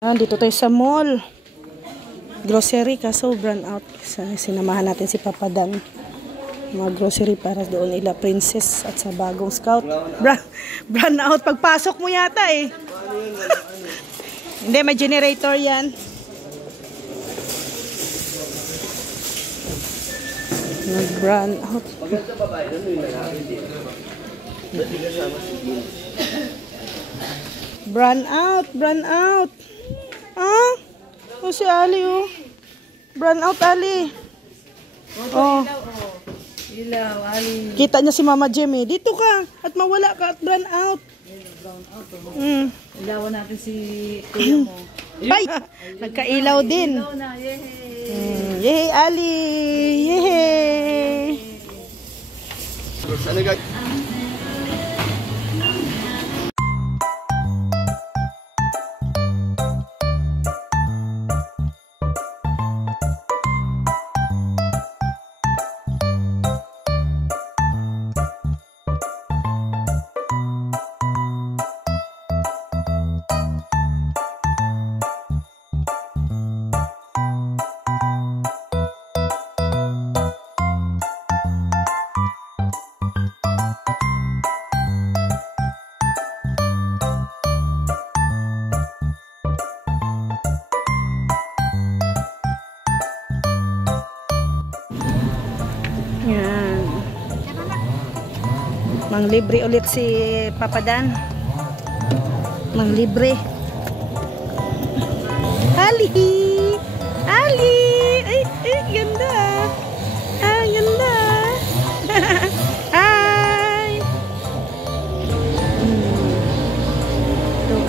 Dito tayo sa mall. Grocery kaso brand out. Sinamahan natin si Papa Dan. Mga grocery para doon ila Princess at sa bagong Scout. Brand out. Pagpasok mo yata eh. Hindi, may generator yan. Nag-brand out. Brand out. Brand out. Ah? O si Ali oh. Brand out Ali. Oh. Ilaw, Ali. Kita niya si Mama Jem eh. Dito ka at mawala ka at brand out. Brown out. Ilawan natin si kuya mo. Ay! Nagkailaw din. Ilaw na, yehey. Yehey Ali. Yehey. Ano gag? Yan. Manglibre ulit si Papa Dan. Manglibre. Ali! Ali! Ay, ganda. Ah, ganda. Hi!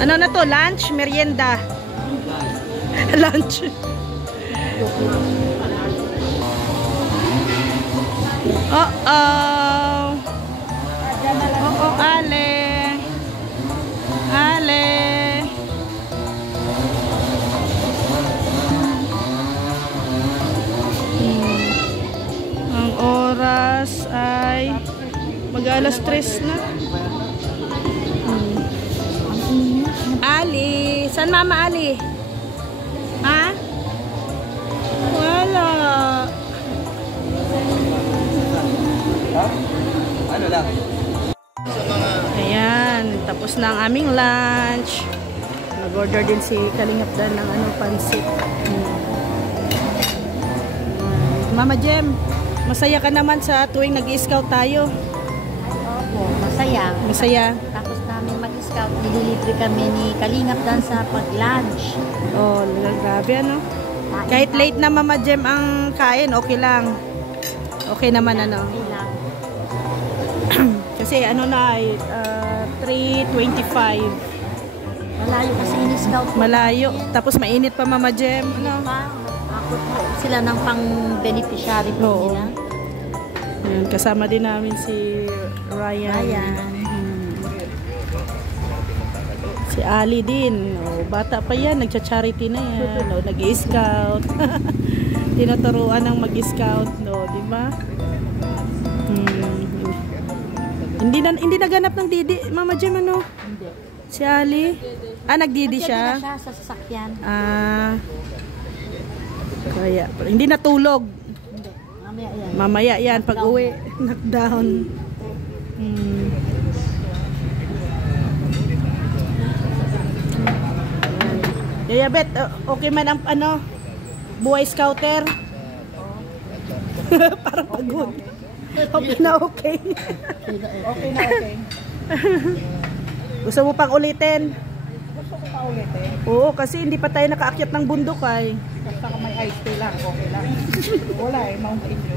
Ano na to? Lunch? Merienda? Lunch. Oh, Ale. Ale. Ang oras ay mag-alas 3 na. Ali, saan Mama Ali? Ha? Wala. Ano lang? Ayan, tapos na ang aming lunch. Nag-order din si Kalingap Dan ng pansit. Mama Jem, masaya ka naman sa tuwing nag-i-scout tayo. Opo, masaya. Masaya. Tapos namin mag-scout, nililibre kami ni Kalingap Dan sa pag-lunch. Oh, grabe ano. Kahit late na Mama Jem ang kain, okay lang. Okay naman ano. Okay lang. Kasi ano na, 3:25. Malayo kasi ini-scout. Malayo. Tapos mainit pa Mama Jem. Ano? Ako sila ng pang-beneficiary po Oo. nila. Ayan, kasama din namin si Ryan. Si Ali din. Oh, bata pa yan. Nagcha-charity na yan. Oh, nag-i-scout. Tinuturuan ng mag-scout. No, di ba? Hindi naganap ng didi. Mama Jem, ano? Hindi. Si Ali? Ah, nagdidi siya? Siya sa sasakyan. Ah. Kaya, hindi natulog. Hindi. Mamaya yan. Mamaya yan, pag uwi, knockdown. Yaya Bet, okay man ang buhay scouter? Parang pagod. Okay na okay. Okay na, okay. Gusto mo pang ulitin? Gusto ko pa ulitin. Oo, kasi hindi pa tayo nakaakyat ng bundok ay. Basta ka may ice tea lang, okay lang. Wala eh, mountain dew.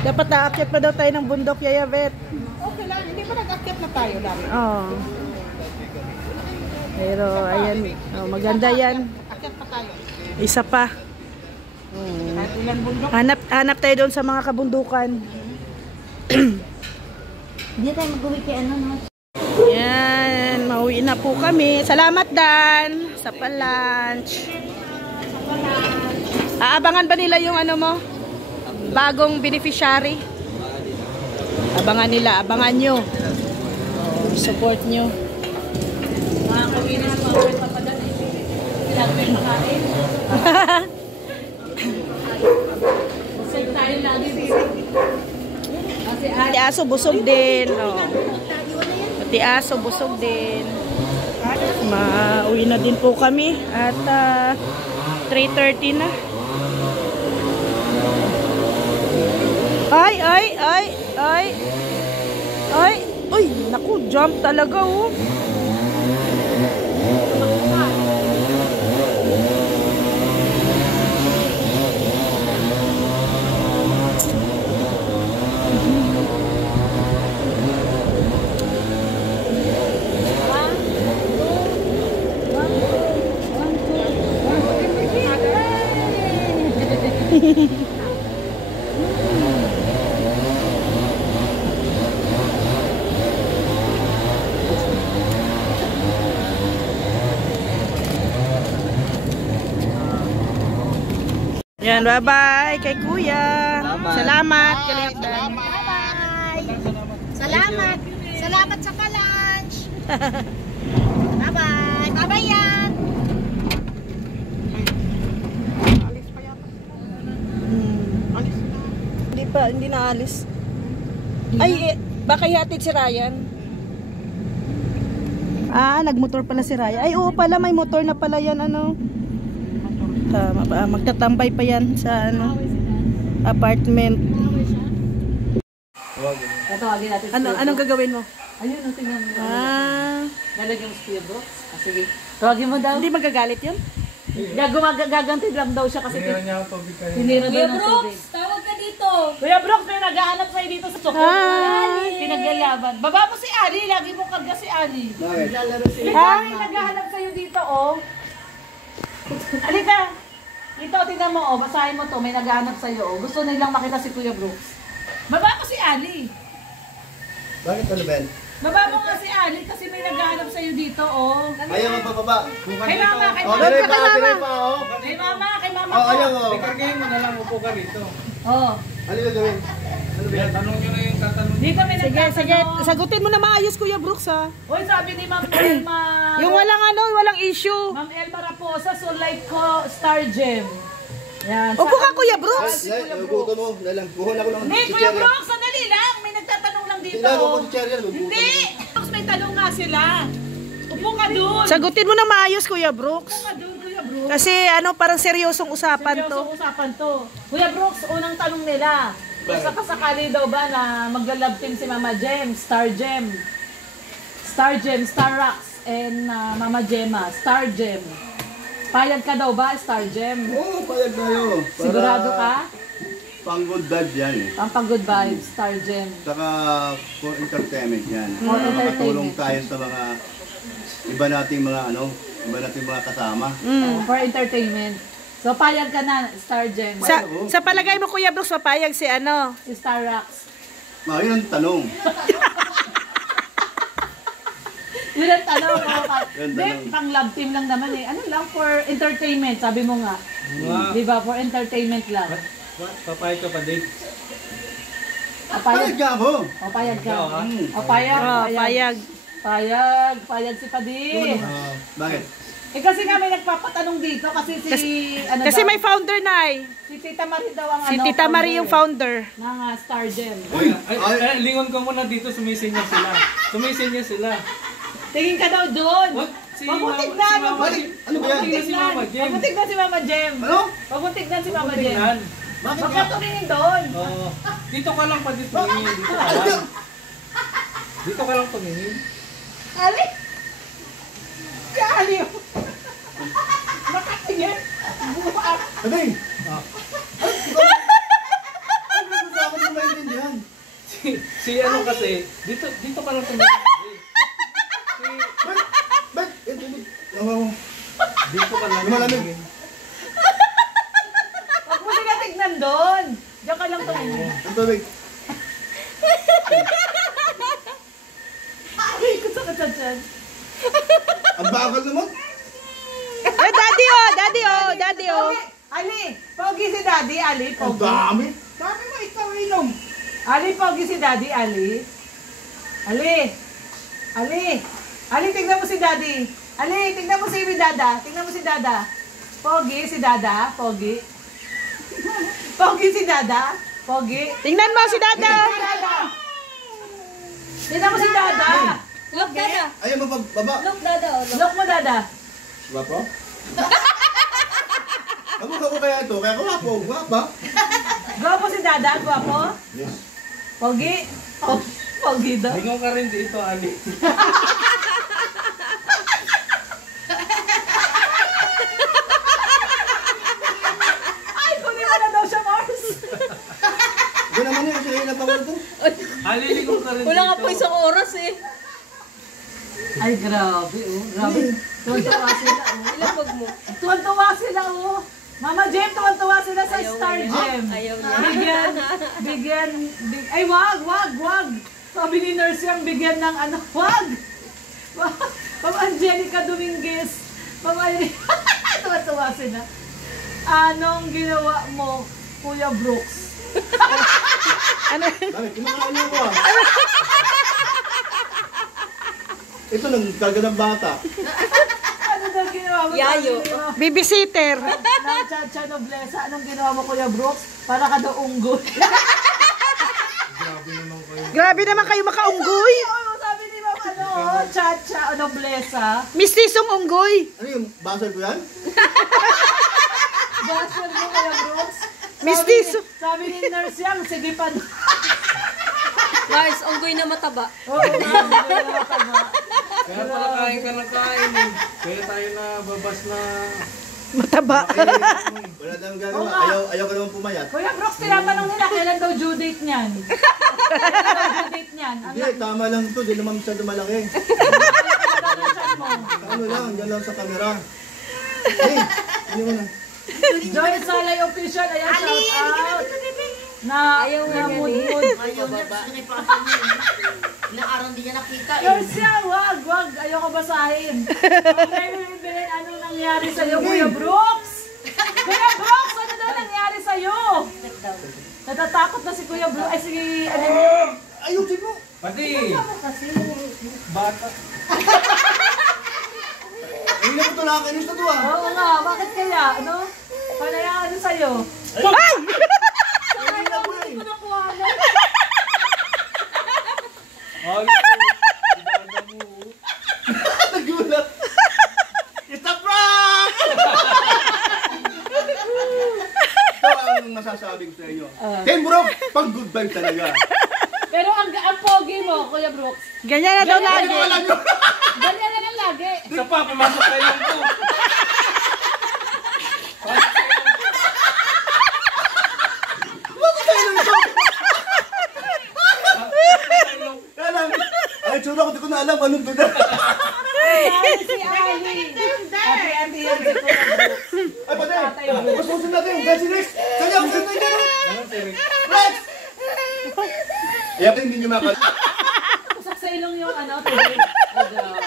Dapat nakaakyat pa daw tayo ng bundok, Yaya Bet. Okay lang, hindi ba nag-akyat na tayo dami? Oo. Pero ayan, maganda yan. Akyat pa tayo. Isa pa. Kahit ilan bundok. Hanap tayo doon sa mga kabundukan. Hindi tayo mag-uwi kay ano, no? Yan, mauwi na po kami. Salamat Dan sa pa-lunch. Aabangan ba nila yung mo? Bagong beneficiary? Abangan nila, abangan nyo. Support nyo. Mga kawinis mga papadala. gagawin makain. Busog tayo lagi dito. Kasi Pati aso busog din. Oh. Pati aso busog din. Mauwi na din po kami at 3:30 na. Ay, ay, ay, ay. Ay, uy, naku, jump talaga oh. Yan, bye-bye kay Kuya. Salamat. Kalingap. Bye-bye. Salamat. Salamat sa pa-lunch. Bye-bye. Bye-bye yan. Hindi na alis. Ay, baka ihatid si Ryan. Nagmotor pala si Ryan. Ay, oo pala, may motor na pala yan, ano. Magtatambay pa yan sa, ano, apartment. tatawagin natin. Anong gagawin mo? Ayun, ang tingnan mo. Lalagyan mo sa Kuya Brooks. Sige. Tawagin mo daw. Hindi magagalit yun? Gaganti lang daw siya kasi tinira niya ang tubig kayo. Tinira daw ng tubig. Tawag ka dito. Kuya Brooks, may nag-aanap sa'yo dito sa Choco. Pinagyalaban. Baba mo si Ali. Lagi mo karga si Ali. Lalaro sila. May nag-aanap sa'yo dito, oh. Alika. Dito, tingnan mo, oh. Basahin mo to. May nag-aanap sa'yo, oh. Gusto nilang makita si Kuya Brooks. Baba mo si Ali. Bakit ano, Ben? Baba mo nga si Ali kasi may nag-aanap sa'yo dito, oh. Ayaw magpapaba. Kay mama, kay Oh, mama. dire pa, dire pa, oh. Kay mama, kay mama Oh, ko. ayaw, oh. Ikargahin mo na lang, upo ka dito. Oh. Ano yung gawin? Ano ba yan? Tanong nyo na yung tatanong. Di kami Sige, nagtatanong. sagutin mo na maayos, Kuya Brooks, ha? Uy, sabi ni Ma'am Elma. Yung walang issue. Ma'am Elma Raposa, so like ko, Star Gem. Yan. Upo ka, Kuya Brooks. Gusto mo, nalang. Buhon ako lang. Hindi, Kuya Brooks, sandali lang. May nagtatanong lang dito. Hindi ako si Cherry yan. Hindi. Brooks, may tanong nga sila. Upo ka dun. Sagutin mo na maayos, Kuya Brooks. Upo ka dun, Kuya Brooks. Kasi parang seryosong usapan to. Seryosong usapan to. Kuya Brooks, unang tanong nila. Kung sakasakali daw ba na magla-love team si Mama Gem, Star Gem, Star Gem, Star Rocks, and Mama Gemma, Star Gem. Payag ka daw ba, Star Gem? Oo, payag tayo. Sigurado ka? Pang good vibe yan. Pampang good vibes, Star Gem. Saka for entertainment yan. For Makatulong entertainment. tayo sa mga iba nating mga iba nating mga kasama. For entertainment. So, payag ka na, Star Gem. Sa palagay mo, Kuya Brooks, mapayag si ano? Si Star Rocks. Yun ang tanong. Yun ang tanong. Yun Hindi, tanong. pang love team lang naman eh. Ano lang, for entertainment, sabi mo nga. Wow. Di ba? For entertainment lang. Papayag ka pa, Dave. Payag ka mo. O, payag ka. Ikaw, ha? O, payag. Payag. Payag si Padi. Bakit? Eh kasi nga may nagpapatanong dito kasi Kasi may founder na eh. si Tita Marie daw ang Si Tita Marie yung founder. ng Star Gem. Ay, lingon ka muna dito, sumisinyo sila. Sumisinyo sila. Tingin ka daw doon. What? Mabutig na, Ano ba yan? mabutig si na. Mama Gem. Mabutig na si Mama Gem. Ano? Mabutig na si Mama Gem. Tingnan. Bakit Huwag ka nga? tumingin doon. Oo. Dito ka lang pa dito tumingin. Dito ka lang. Dito ka lang tumingin. Ali! Si Ali! Nakatingin! Buhat! Sabi! Ano ba ako na maintindihan? Si ano kasi, dito ka lang tumingin. Ba't? Oh, Dito ka lang Lumalamig. tumingin. Huwag mo sila tignan doon! Diyan ka lang tumingin. ang tubig. Ay, kusakit sa tiyan. Ang bagal naman. Daddy oh, daddy oh. Ali! Pogi si Daddy, Ali. Ang Pogi. dami. Sabi mo, ikaw inom. Ali, pogi si Daddy, Ali. Ali! Ali! Ali, tignan mo si Daddy. Ali, tignan mo si Dada. Tignan mo si Dada. Pogi, si Dada. Pogi. Pogi si Dada. Pogi. Tingnan mo si Dada. Dada. Tingnan mo si Dada. Look, Dada. Ayaw mo baba. Look, Dada. Oh, look. Look mo, Dada. Gwapo? Ako ko kaya ito, kaya gwapo, gwapa. Gwapo si Dada. Gwapo. Yes. Pogi. Oh, pogi daw. Bingo ka rin dito, Ali. Ay, kunin mo na daw siya, Mars. Ito naman yun, kasi na pa ko ito. Ali, bingo ka rin dito. Wala nga po isang oras eh. Ay, grabe, oh. Grabe. Tuwan-tuwa sila, oh. Ilapag mo. Tuwan-tuwa sila, oh. Mama Jem, tuwan-tuwa sila sa Ayaw Star niya. Gem. Ayaw niya. Ay, wag. Sabi ni Nurse yung bigyan ng ano, wag. Ma'am Angelica Dominguez. Ma'am Angelica, tuwa-tuwa sila. Anong ginawa mo, Kuya Brooks? Bakit? Kumakain mo ah. Ito nang karga ng bata. Ano daw ginawa mo? Yayo. Sabi niyo, Babysitter. na Chacha Noblesa, anong ginawa mo, Kuya Brooks? Para ka daw unggoy. Grabe naman kayo makaunggoy. Oo, sabi ni Ma'am, ano, Chacha Noblesa. Mistisong unggoy. Ano yung basal ko yan? Basher mo, Kuya Brooks. Mistiso. Sabi ni Nurse Yang, sige pa. Guys, unggoy na mataba. Oo, tama. Kaya pala kain ka ng kain eh. Kaya tayo na babas na... Mataba. Wala tayong gagawa. Oo nga. Ayaw ka naman pumayat. Kuya Brooks, tinatanong nila, kailan daw due date niyan? Kailan daw due date niyan? Ang Hindi, tama lang ito. Di naman masyado malaki. laki mo. Ano lang, dyan lang sa camera. Hey, hindi mo na. Joy Salay Official, ayan, shout out. Na, Ayaw nga na niya mood. Ayaw niya, gusto niya ipakasal niya. Ilang araw hindi niya nakita eh. Nurse Yang, wag. Ayoko basahin. Okay, Bilin, anong nangyari sa'yo, Kuya Brooks? Kuya Brooks, ano daw nangyari sa'yo? Natatakot na si Kuya Brooks. Ay, sige, ano mo? Ayusin mo. Pati! Bata. Hindi na ko ito nakakainis na ito ah. Oo nga, bakit kaya? Ano? Panayaan ano sa'yo? Ay! Hindi na po eh. Ano nakuha mo? Ali, idada mo. Nagulat. It's a prank! Ito ang masasabi ko sa inyo. Ken Bro, pang good vibe talaga. Pero ang pogi mo, Kuya Brooks. Ganyan na daw lagi. Ano alam nyo? Ganyan na lang lagi. Isa pa, pumasok kayo lang to. Bakit kayo lang ito? Alam, ay tsura ko, di ko na alam anong doon. Ay, si Ali. Ate yan si Kuya Brooks. Ay, pati! Mas susunod natin yung Bessie Rex! Kaya ako sa tayo! Rex! Kaya pa hindi nyo makal... Usak sa ilong yung ano, tubig.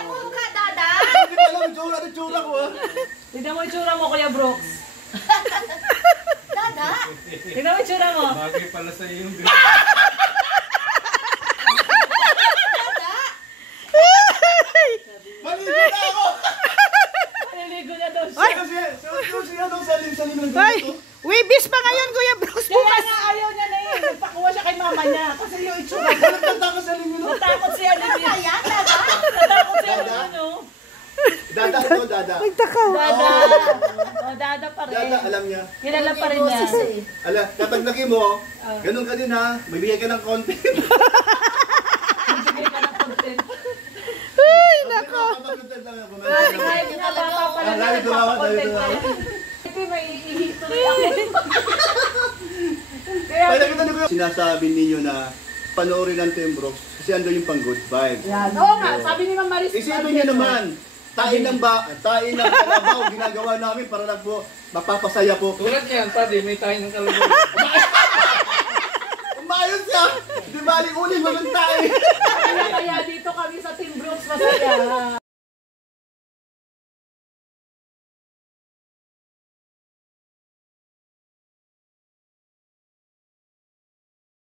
Mukha, Dada! Hindi ko alam yung tsura ko ah! Tignan mo yung tsura mo, Kuya Brooks. Dada! Tignan mo yung tsura mo. Bagay pala sa iyo yung Maligo na ako! Maliligo na daw siya. Kasi anong salim lang Ay! dito? Wibis pa ngayon, Kuya Brooks. Kaya nga ayaw niya na eh. Nagpakuha siya kay mama niya. Kasi yung itsura. Nagtanta ka sa lingin. Natakot si ano. Ayan, Dada! Natakot si ano. Dada ito, dada. Nagtaka. Dada. O, Dada pa rin. Dada, alam niya. Kilala pa rin niya. Ala, kapag laki mo, ganun ka din ha, magbigay ka ng content. Bigay ka ng content. Ay, nako. Live na bata pa lang. Live na bata, Content live na pa bata. yan. Ito may ihituloy ako. Kaya, Kaya nakita niyo ko yung sinasabi ninyo na panoorin ang Tembrox kasi ando yung pang good vibe. yan. Oo nga, sabi ni Ma'am Maris. Isipin niyo naman, tain ng kalabaw, ginagawa namin para lang po mapapasaya po. tulad yan, pati may tayo ng kalabaw. Umayos siya! Di bali uling walang tayo. Kaya dito kami sa Team Brooks masaya.